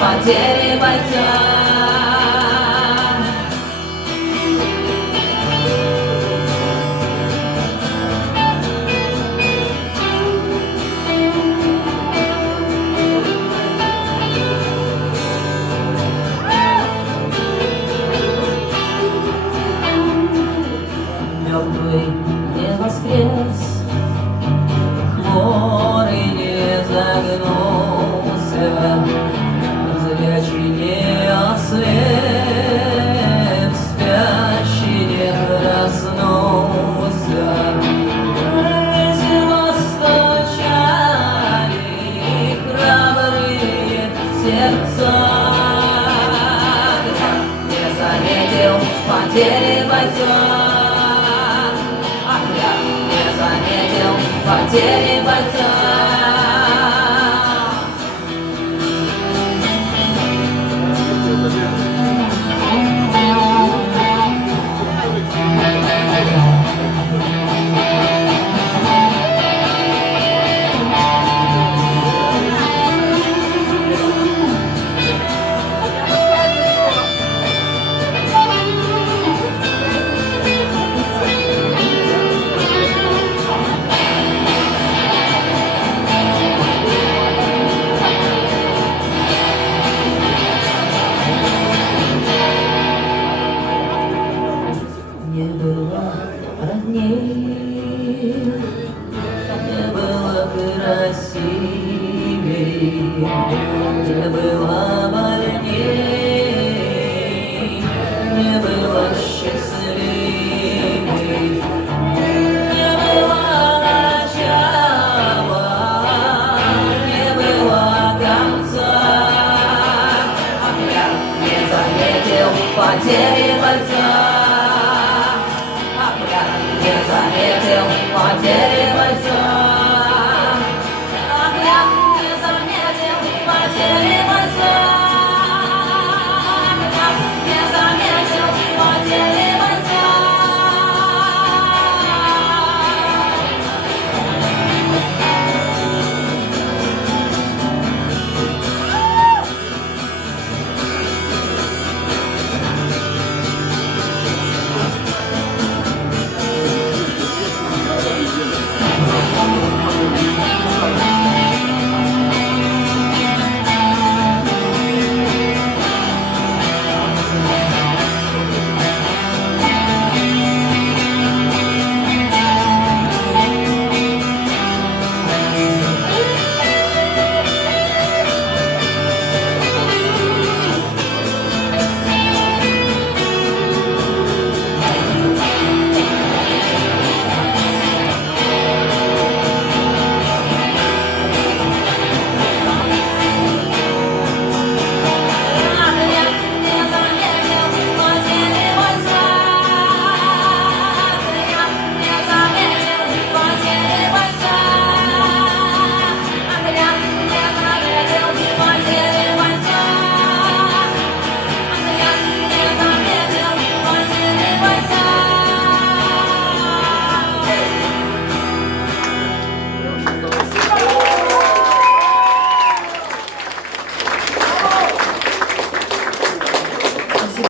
потери бойца. Мертвый не воскрес, хворый не загнулся, зрячий не ослеп, спящий не проснулся. Весело стучали храбрые сердца. Не заметил потери бойца, потери бойца. Не было родней, не было красивей, не было больней, не было счастливей, не было начала, не было конца. А я не заметил потери бойца. Не заметил потери бойца. А я не заметил потери.